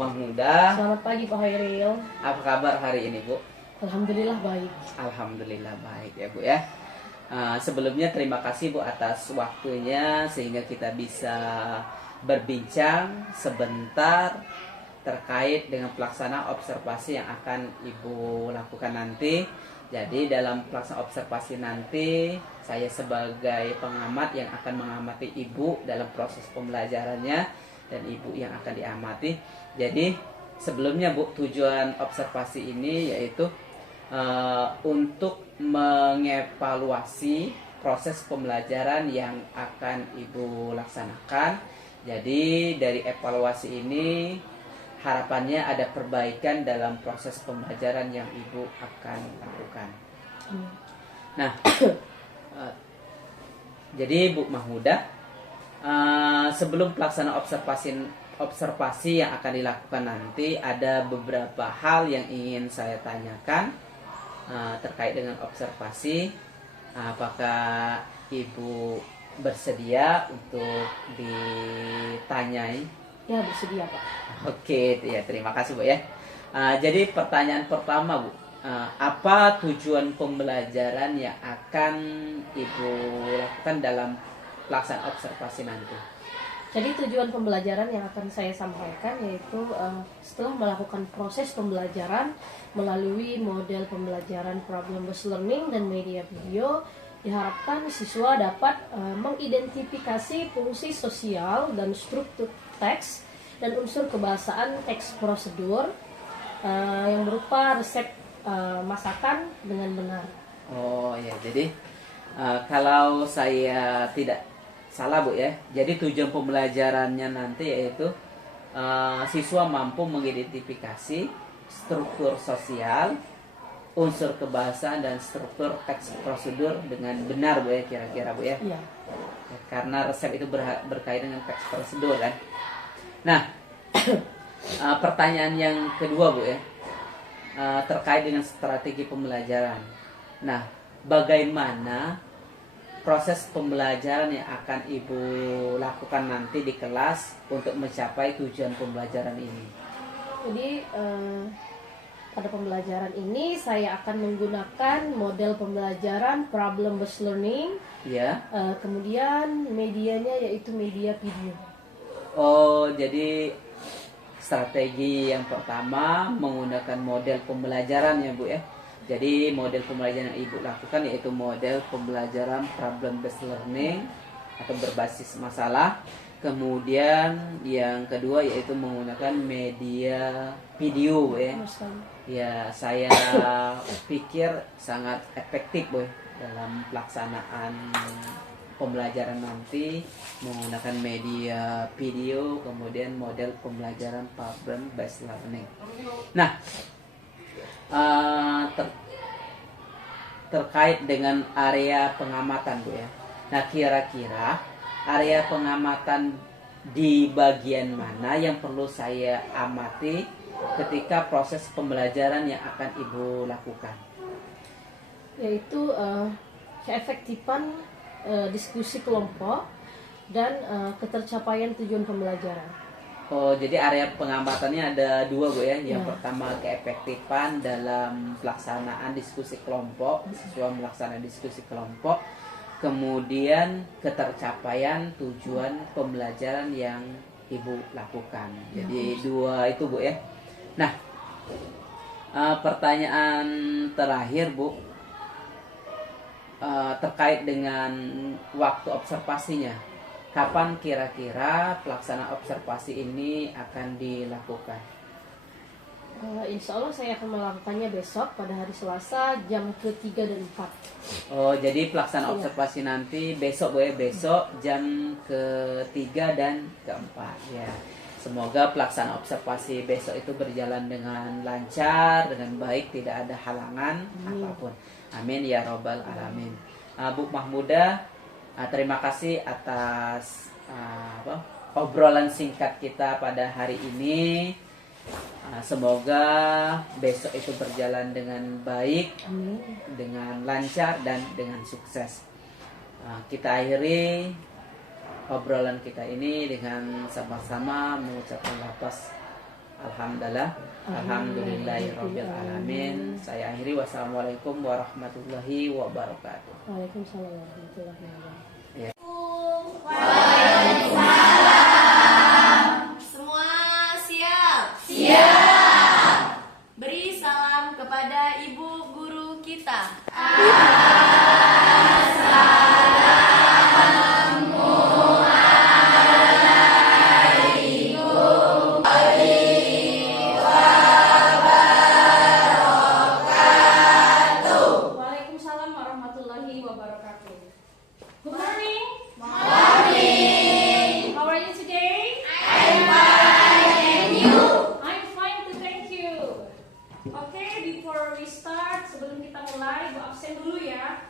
Mahmuda. Selamat pagi Pak Hairil. Apa kabar hari ini, Bu? Alhamdulillah baik. Alhamdulillah baik ya, Bu ya. Sebelumnya terima kasih, Bu, atas waktunya sehingga kita bisa berbincang sebentar terkait dengan pelaksanaan observasi yang akan Ibu lakukan nanti. Jadi dalam pelaksanaan observasi nanti, saya sebagai pengamat yang akan mengamati Ibu dalam proses pembelajarannya dan Ibu yang akan diamati. Jadi sebelumnya, Bu, tujuan observasi ini yaitu untuk mengevaluasi proses pembelajaran yang akan Ibu laksanakan. Jadi dari evaluasi ini harapannya ada perbaikan dalam proses pembelajaran yang Ibu akan lakukan. Nah, jadi Bu Mahmuda, sebelum pelaksanaan observasi yang akan dilakukan nanti, ada beberapa hal yang ingin saya tanyakan terkait dengan observasi. Apakah Ibu bersedia untuk ditanyai? Ya, bersedia Pak. Oke, ya, terima kasih, Bu ya. Jadi pertanyaan pertama, Bu, apa tujuan pembelajaran yang akan Ibu lakukan dalam pelaksanaan observasi nanti? Jadi tujuan pembelajaran yang akan saya sampaikan yaitu setelah melakukan proses pembelajaran melalui model pembelajaran problem-based learning dan media video, diharapkan siswa dapat mengidentifikasi fungsi sosial dan struktur teks dan unsur kebahasaan teks prosedur yang berupa resep masakan dengan benar. Oh ya, jadi kalau saya tidak salah, Bu ya, jadi tujuan pembelajarannya nanti yaitu siswa mampu mengidentifikasi struktur sosial, unsur kebahasaan dan struktur teks prosedur dengan benar, Bu ya, kira-kira, Bu ya. Iya. Karena resep itu berkaitan dengan teks prosedur kan. Nah, pertanyaan yang kedua, Bu ya, terkait dengan strategi pembelajaran. Nah, bagaimana proses pembelajaran yang akan Ibu lakukan nanti di kelas untuk mencapai tujuan pembelajaran ini? Jadi pada pembelajaran ini saya akan menggunakan model pembelajaran problem-based learning. Ya. Kemudian medianya yaitu media video. Oh, jadi strategi yang pertama menggunakan model pembelajaran ya, Bu ya. Jadi model pembelajaran yang Ibu lakukan yaitu model pembelajaran problem-based learning atau berbasis masalah. Kemudian yang kedua yaitu menggunakan media video ya. Ya, saya pikir sangat efektif, Bu, dalam pelaksanaan pembelajaran nanti menggunakan media video, kemudian model pembelajaran problem-based learning. Nah, terkait dengan area pengamatan, Bu ya. Nah, kira-kira area pengamatan di bagian mana yang perlu saya amati ketika proses pembelajaran yang akan Ibu lakukan? Yaitu keefektifan diskusi kelompok dan ketercapaian tujuan pembelajaran. Oh, jadi area pengamatannya ada dua, Bu ya. Yang pertama keefektifan dalam pelaksanaan diskusi kelompok, siswa melaksanakan diskusi kelompok. Kemudian ketercapaian tujuan pembelajaran yang Ibu lakukan. Jadi dua itu, Bu ya. Nah, pertanyaan terakhir, Bu, terkait dengan waktu observasinya. Kapan kira-kira pelaksanaan observasi ini akan dilakukan? Insya Allah saya akan melakukannya besok pada hari Selasa jam ke-3 dan 4. Oh, jadi pelaksanaan observasi nanti besok, Bu ya, besok jam ke-3 dan ke-4 ya. Semoga pelaksanaan observasi besok itu berjalan dengan lancar, dengan baik, tidak ada halangan apapun. Amin ya robbal alamin. Bu Mahmuda, terima kasih atas obrolan singkat kita pada hari ini. Semoga besok itu berjalan dengan baik, dengan lancar dan dengan sukses. Kita akhiri obrolan kita ini dengan sama-sama mengucapkan lafaz Alhamdulillahirabbil alamin. Saya akhiri, wassalamualaikum warahmatullahi wabarakatuh. Waalaikumsalam warahmatullahi wabarakatuh. Ya. Semua siap? Siap. Beri salam kepada ibu guru kita. Waalaikumsalam warahmatullahi wabarakatuh. Good morning. How are you today? I'm fine too, thank you. Oke, before we start, sebelum kita mulai, Bu absen dulu ya.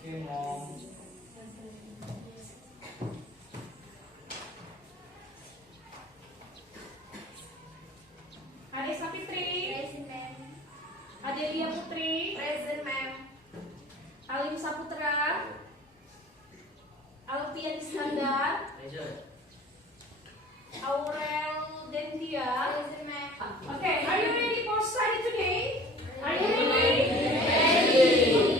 Oke, Mom. Ade Sapitri, Adelia Putri, Present, ma'am. Alim Saputra, Alfian Iskandar, Aurel Dentia. Present, ma'am. Okay, are you ready for study today? Are you ready?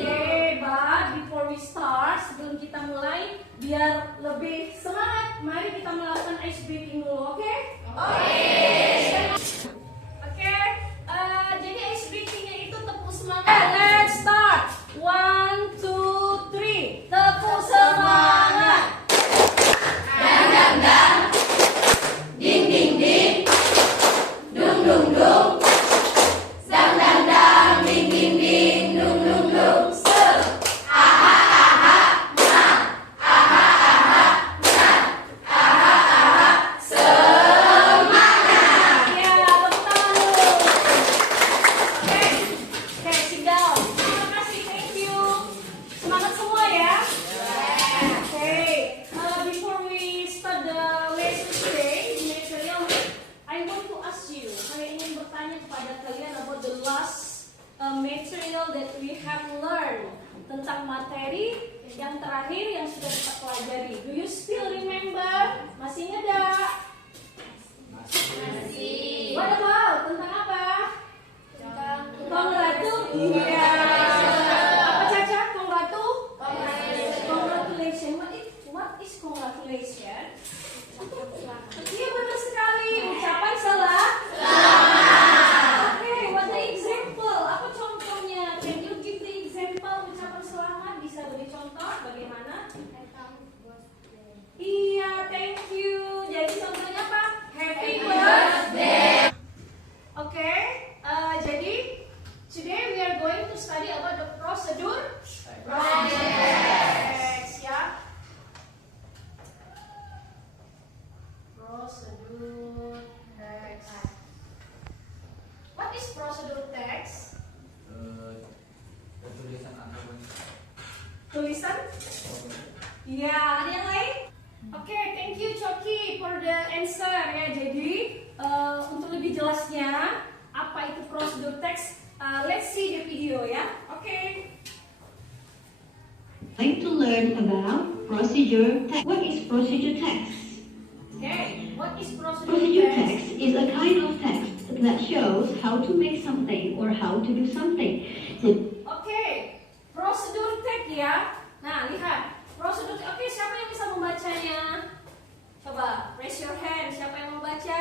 Okay, but before we start, sebelum kita mulai, biar lebih semangat, mari kita melakukan ice breaking dulu, oke? Oke, jadi ice breakingnya itu tepuk semangat. Let's start. 1, 2, 3. Tepuk semangat. Ya, tepuk tangan dulu. Oke, sit down. Terima kasih, thank you. Semangat semua ya. Oke, before we start the lesson today, the material, I want to ask you. Saya ingin bertanya kepada kalian about the last material that we have learned, tentang materi yang terakhir yang sudah kita pelajari. Do you still remember? Masih ingat gak? Masih. What about? Tentang apa? Tentang Iya. Apa Caca? Congratulation. What is congratulation? Iya, benar sekali. Ucapan selamat. Oke, what the example? Apa contohnya? Can you give the example ucapan selamat? Bisa beri contoh bagaimana? Iya, thank you. Jadi contohnya apa? Happy birthday. Oke, jadi today we are going to study about the procedure. Yes, ya. Procedure text. What is procedure text? Tulisan? Iya, ada yang lain? Oke, thank you Coki for the answer ya. Jadi untuk lebih jelasnya apa itu procedure text, let's see the video ya. Oke. Like to learn about procedure text. What is procedure text? Okay, what is procedure Procedure text? text is a kind of text that shows how to make something or how to do something. Oke, prosedur text ya. Nah, lihat. Prosedur text. Oke, siapa yang bisa membacanya? Coba, raise your hand. Siapa yang membaca?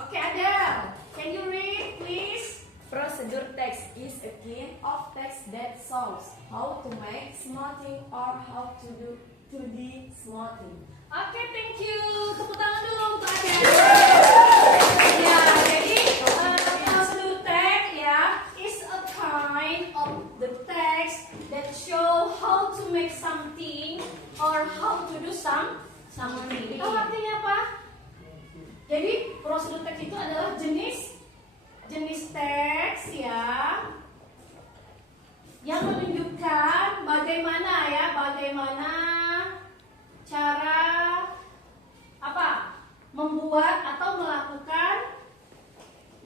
Oke, Adele. Can you read, please? Procedure text is a kind of text that shows how to make something or how to do something. Oke, thank you. Tepuk tangan dulu untuk Adele. Ya, jadi prosedur text ya is a kind of the text that show how to make something or how to do something. Tahu artinya apa? Jadi prosedur teks itu adalah jenis teks ya yang menunjukkan bagaimana cara apa membuat atau melakukan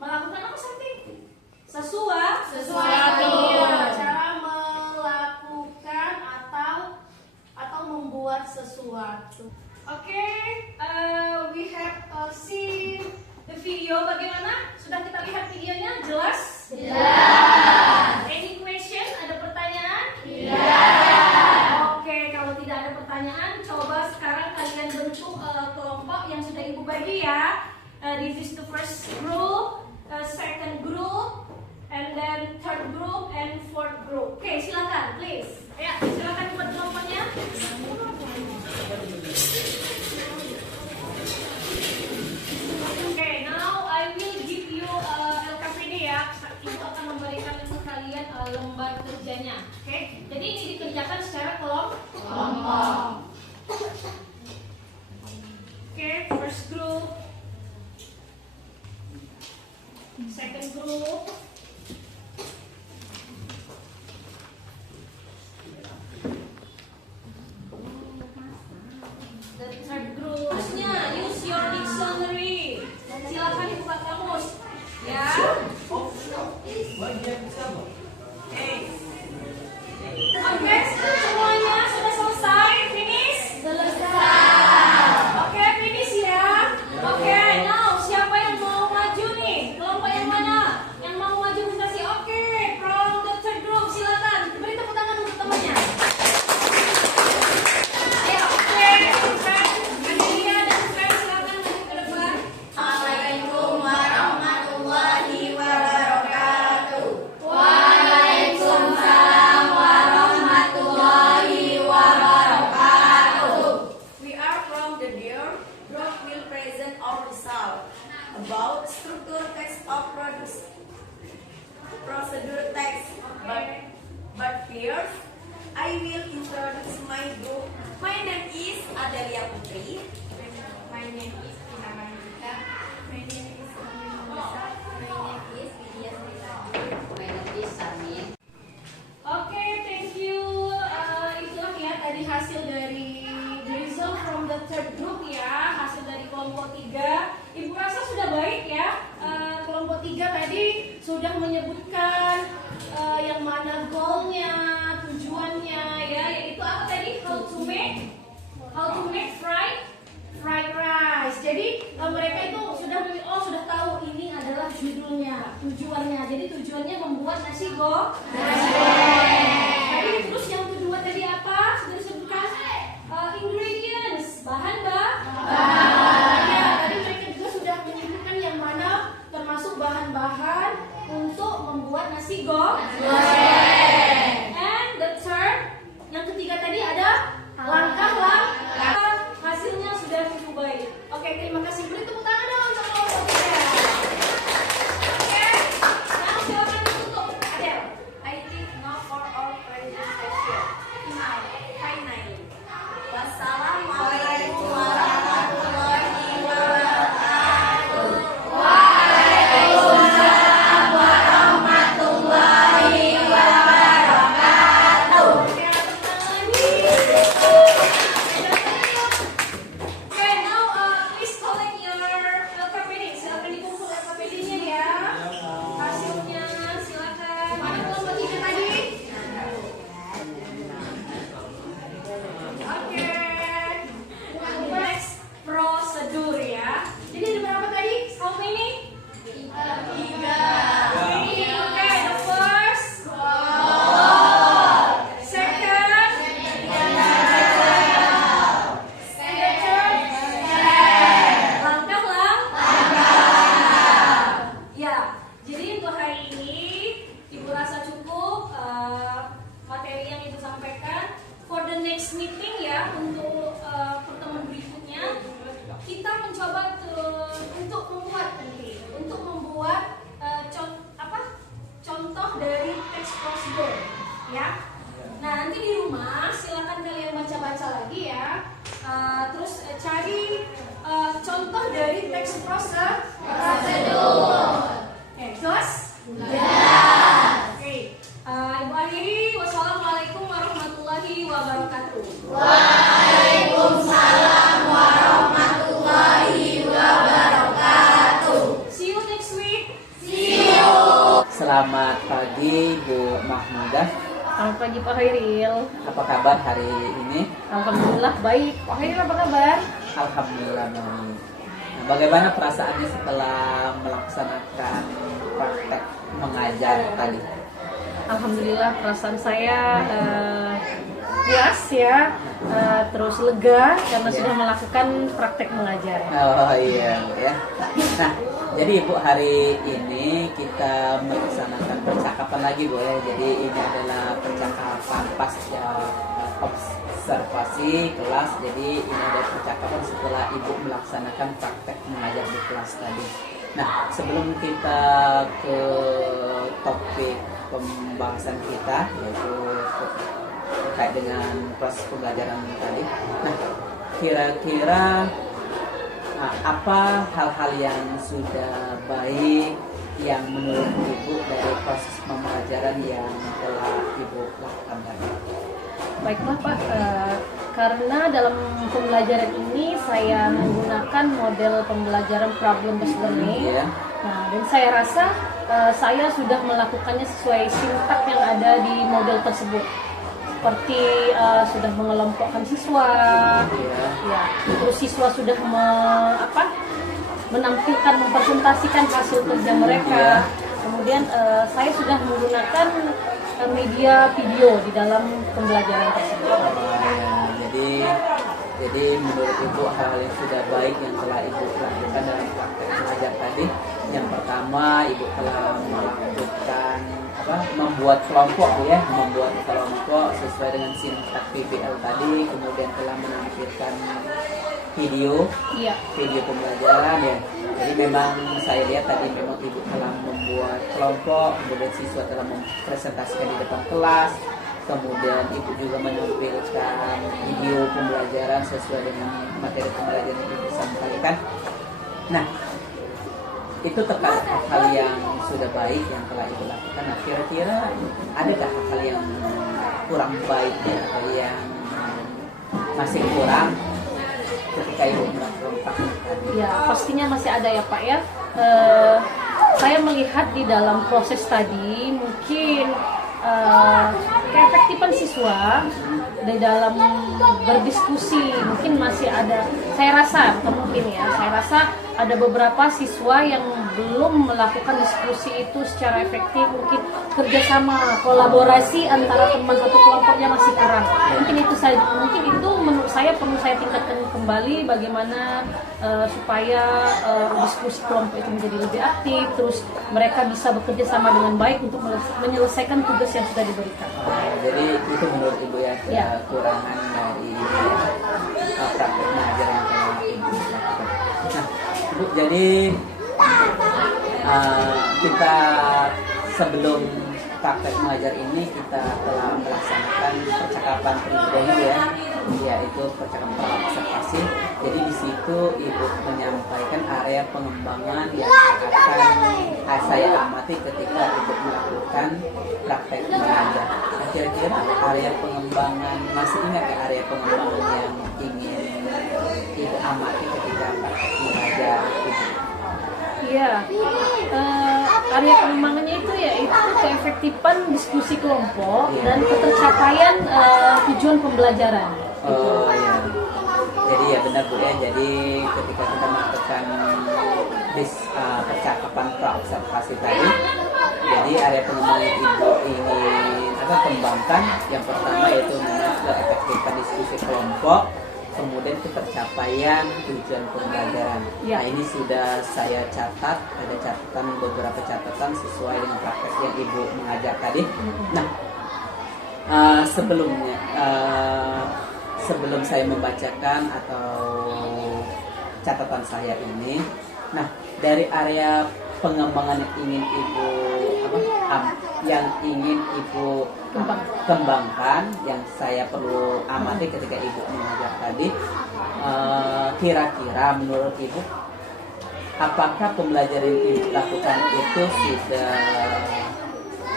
apa something sesuatu ya, cara melakukan atau membuat sesuatu. Oke, we have see video bagaimana? Sudah kita lihat videonya? Jelas? Jelas. Any question? Ada pertanyaan? Oke, kalau tidak ada pertanyaan, coba sekarang kalian bentuk kelompok yang sudah ibu bagi ya. This is the first group, second group, and then third group and fourth group. Oke, silakan, please. Ya, silakan buat kelompoknya. Oke, now I will give you LKPD ya. Ibu akan memberikan kalian lembar kerjanya. Oke, jadi ini dikerjakan secara kelompok. Oke, first group, second group, the third group. Terusnya, use your dictionary. Silakan buka kamus. Ya. Oke, semuanya sudah selesai? Finish? Selesai. Oke, finish ya. Oke, now siapa yang mau maju nih? Kelompok yang mana? Yang mau maju presentasi? Oke, from the third group, silakan. Beri tepuk tangan untuk temannya. Ayo, oke, friend. Adelia dan friend, silakan maju ke depan. Assalamualaikum warahmatullahi wabarakatuh. Waalaikumsalam warahmatullahi wabarakatuh. We are from the DEAR group will present our result about structure text of procedure text. But first, I will introduce my group. My name is Adelia Putri. My name is Ina Mandita. My name is Amin Musa. My name is Vidya Smita. My name is Samin. Oke, thank you. Itulah ya tadi hasil dari the result from the third group ya, hasil dari kelompok 3. Ibu rasa sudah baik ya. Kelompok 3 tadi sudah menyebutkan yang mana goalnya, tujuannya ya, yaitu apa tadi? How to make fried rice. Jadi mereka itu sudah tahu ini adalah judulnya, tujuannya. Jadi tujuannya membuat nasi goreng. Tadi terus yang kedua tadi apa? Sudah disebutkan ingredients, bahan-bahan. Ya, tadi mereka juga sudah menyebutkan yang mana termasuk bahan-bahan untuk membuat nasi goreng. And the third, yang ketiga tadi ada langkah-langkah. Hasilnya sudah cukup baik. Oke, terima kasih. Beri tepuk tangan dong untuk kelompok 3. Oke, now silakan ditutup. Adel. I think now for our presentation. Now, finally. Wassalamualaikum warahmatullahi wabarakatuh. Waalaikumsalam warahmatullahi wabarakatuh. Oke, Okay, now please collect your LKPD. Silakan dikumpul LKPD-nya ya. Hasilnya silakan. Mana kelompok 3 tadi? Oke. Next prosedur ya. Jadi ada berapa tadi? How many? 3. Oke, the first. Second. And the third. Langkah. Ya, jadi untuk hari ini Ibu rasa cukup materi yang Ibu sampaikan. For the next meeting ya, untuk pertemuan berikutnya kita mencoba untuk membuat contoh dari teks prosedur ya. Nah, nanti di rumah silakan kalian baca-baca lagi ya. Terus cari contoh dari teks prosedur. Oke, jelas? Oke. Ibu akhiri. Wassalamualaikum warahmatullahi wabarakatuh. Waalaikumsalam warahmatullahi wabarakatuh. See you next week. Selamat pagi Bu Mahmudah. Selamat pagi Pak Hairil. Apa kabar hari ini? Alhamdulillah baik. Pak Hairil apa kabar? Alhamdulillah baik. bagaimana perasaannya setelah melaksanakan praktek mengajar tadi? Alhamdulillah perasaan saya puas ya, terus lega karena sudah melakukan praktek mengajar. Oh iya ya. Nah, jadi Ibu, hari ini kita melaksanakan percakapan lagi Bu ya. Jadi ini adalah percakapan pasca observasi kelas. Jadi ini ada percakapan setelah Ibu melaksanakan praktek mengajar di kelas tadi. Nah, sebelum kita ke topik pembahasan kita, yaitu terkait dengan proses pembelajaran tadi. Nah, kira-kira apa hal-hal yang sudah baik yang menurut Ibu dari proses pembelajaran yang telah Ibu lakukan tadi? Baiklah Pak, karena dalam pembelajaran ini saya menggunakan model pembelajaran problem based learning. Ya. Nah, dan saya rasa saya sudah melakukannya sesuai sintak yang ada di model tersebut. Seperti sudah mengelompokkan siswa, ya, terus siswa sudah menampilkan, mempresentasikan hasil kerja mereka. Kemudian saya sudah menggunakan media video di dalam pembelajaran tersebut. Jadi menurut Ibu hal yang sudah baik yang telah Ibu lakukan dalam praktek mengajar tadi, yang pertama Ibu telah melakukan membuat kelompok ya, membuat kelompok sesuai dengan sintak PBL tadi, kemudian telah menampilkan video pembelajaran ya. Jadi memang saya lihat tadi memang Ibu telah membuat kelompok, kemudian siswa telah mempresentasikan di depan kelas, kemudian Ibu juga menampilkan video pembelajaran sesuai dengan materi pembelajaran yang Ibu sampaikan. Nah, itu terkait hal yang sudah baik yang telah Ibu lakukan. Nah, kira-kira adakah hal yang kurang baiknya atau yang masih kurang ketika Ibu melakukan praktek tadi? Ya, pastinya masih ada ya Pak ya. Saya melihat di dalam proses tadi mungkin keefektifan siswa di dalam berdiskusi mungkin masih ada. Saya rasa ada beberapa siswa yang belum melakukan diskusi itu secara efektif. Mungkin kerjasama, kolaborasi antara teman satu kelompoknya masih kurang. Mungkin itu menurut saya perlu saya tingkatkan kembali bagaimana supaya diskusi kelompok itu menjadi lebih aktif, terus mereka bisa bekerja sama dengan baik untuk menyelesaikan tugas yang sudah diberikan. Jadi itu menurut Ibu ya, kekurangan dari praktek mengajar yang telah Ibu lakukan. Nah, Ibu, jadi kita sebelum praktek mengajar ini kita telah melaksanakan percakapan terlebih dahulu ya, yaitu percakapan observasi. Jadi di situ Ibu menyampaikan area pengembangan yang akan saya amati ketika Ibu melakukan praktek mengajar. Nah, kira-kira area pengembangan, masih ingat ya area pengembangan yang ingin Ibu amati ketika praktek mengajar Ibu? Iya, area pengembangannya itu yaitu keefektifan diskusi kelompok dan ketercapaian tujuan pembelajaran. Oh iya. Jadi ya benar Bu ya. Jadi ketika kita melakukan percakapan praobservasi tadi, jadi area pengembangan yang Ibu ingin kembangkan, yang pertama yaitu keefektifan diskusi kelompok, kemudian ketercapaian tujuan pembelajaran. Nah, ini sudah saya catat, ada beberapa catatan sesuai dengan praktek yang Ibu mengajar tadi. Nah, sebelum saya membacakan atau catatan saya ini, nah dari area pengembangan yang ingin Ibu kembangkan, yang saya perlu amati ketika Ibu mengajar tadi, kira-kira menurut Ibu apakah pembelajaran yang Ibu lakukan itu sudah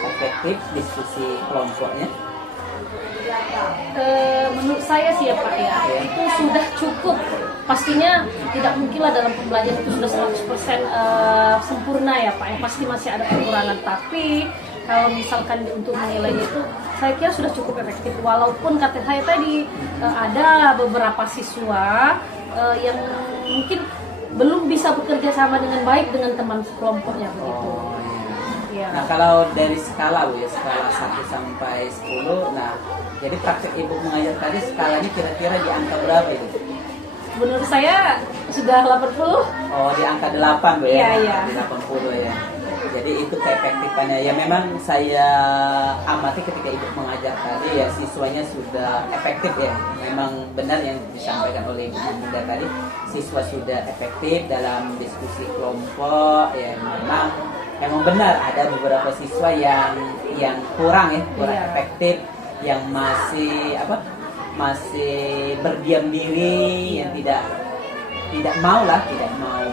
efektif diskusi kelompoknya? Menurut saya sih ya Pak ya, itu sudah cukup. Pastinya tidak mungkinlah dalam pembelajaran itu sudah 100% sempurna ya Pak ya, pasti masih ada kekurangan. Tapi kalau misalkan untuk menilai itu, saya kira sudah cukup efektif. Walaupun kata saya tadi ada beberapa siswa yang mungkin belum bisa bekerja sama dengan baik dengan teman kelompoknya begitu. Oh, iya. Ya. Nah, kalau dari skala Bu ya, skala 1 sampai 10, nah jadi praktek Ibu mengajar tadi skalanya kira-kira di angka berapa itu? Menurut saya sudah 80. Oh, di angka 8 Bu ya? Iya, iya. Di 80 ya. Jadi itu keefektifannya. Ya memang saya amati ketika Ibu mengajar tadi ya siswanya sudah efektif ya. Memang benar yang disampaikan oleh Ibu Bunda tadi, siswa sudah efektif dalam diskusi kelompok ya. Memang benar ada beberapa siswa yang kurang ya, kurang Iya. efektif, yang masih masih berdiam diri, yang tidak mau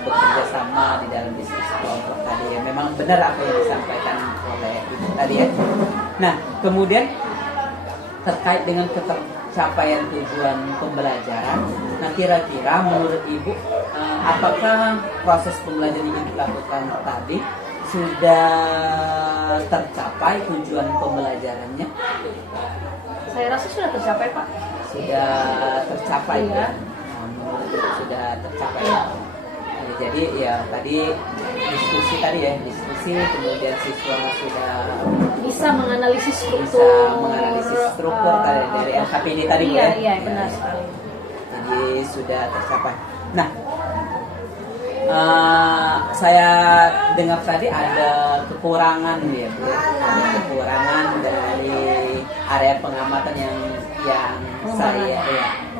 bekerja sama di dalam diskusi kelompok tadi ya. Memang benar apa yang disampaikan oleh Ibu tadi ya. Nah, kemudian terkait dengan ketercapaian tujuan pembelajaran, nah kira-kira menurut Ibu apakah proses pembelajaran yang Ibu lakukan tadi sudah tercapai tujuan pembelajarannya? Saya rasa sudah tercapai, Pak. Sudah tercapai Iya. ya. Nah, menurut Ibu sudah tercapai. Nah, jadi ya tadi diskusi kemudian siswa sudah Bisa menganalisis struktur dari LKPD tadi Bu, Iya, ya. iya, benar sekali. Jadi sudah tercapai. Nah, saya dengar tadi ada kekurangan ya, Bu. Ada kekurangan dari area pengamatan yang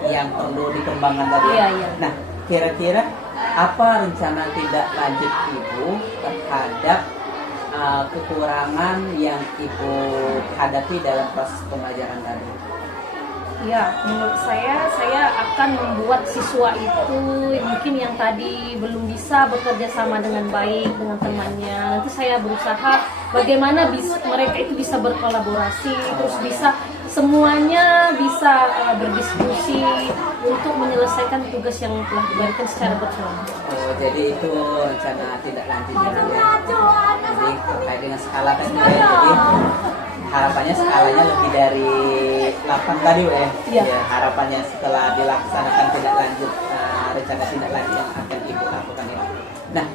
yang perlu dikembangkan tadi. Iya, iya. Nah, kira-kira apa rencana tindak lanjut Ibu terhadap kekurangan yang Ibu hadapi dalam proses pembelajaran tadi? Ya, menurut saya akan membuat siswa itu mungkin yang tadi belum bisa bekerja sama dengan baik dengan temannya. Nanti saya berusaha bagaimana mereka itu bisa berkolaborasi, terus bisa semuanya bisa berdiskusi untuk menyelesaikan tugas yang telah diberikan secara berkelompok. Oh, jadi itu rencana tindak lanjutnya ya. Jadi terkait dengan skala tadi ya. Jadi harapannya skalanya lebih dari 8 tadi Bu ya. Iya. Ya, harapannya setelah dilaksanakan tindak lanjut rencana tindak lanjut yang akan Ibu lakukan ini. Nah,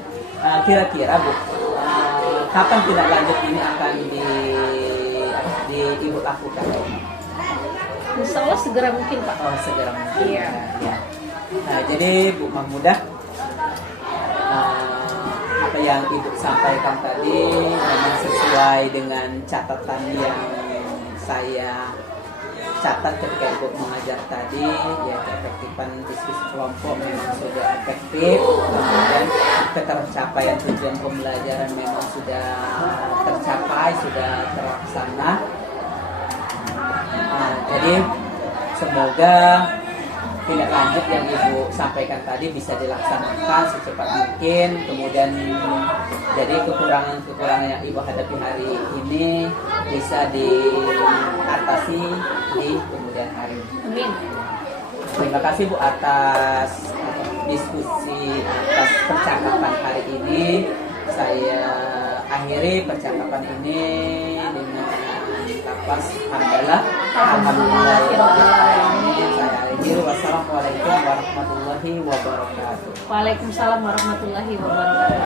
kira-kira Bu, kapan tindak lanjut ini akan di Ibu lakukan? Insya Allah segera mungkin, Pak. Oh, segera mungkin. Iya. Ya. Nah, jadi Bu Mahmudah, apa yang Ibu sampaikan tadi memang sesuai dengan catatan yang saya catat ketika Ibu mengajar tadi, ya keefektifan diskusi kelompok memang sudah efektif, kemudian ketercapaian tujuan pembelajaran memang sudah tercapai, sudah terlaksana. Nah, jadi semoga tindak lanjut yang Ibu sampaikan tadi bisa dilaksanakan secepat mungkin, kemudian jadi kekurangan yang Ibu hadapi hari ini bisa diatasi di kemudian hari. Amin. Terima kasih Bu atas diskusi, atas percakapan hari ini. Saya akhiri percakapan ini dengan lafaz hamdalah. Alhamdulillah. Saya akhiri. Wassalamualaikum warahmatullahi wabarakatuh. Waalaikumsalam warahmatullahi wabarakatuh.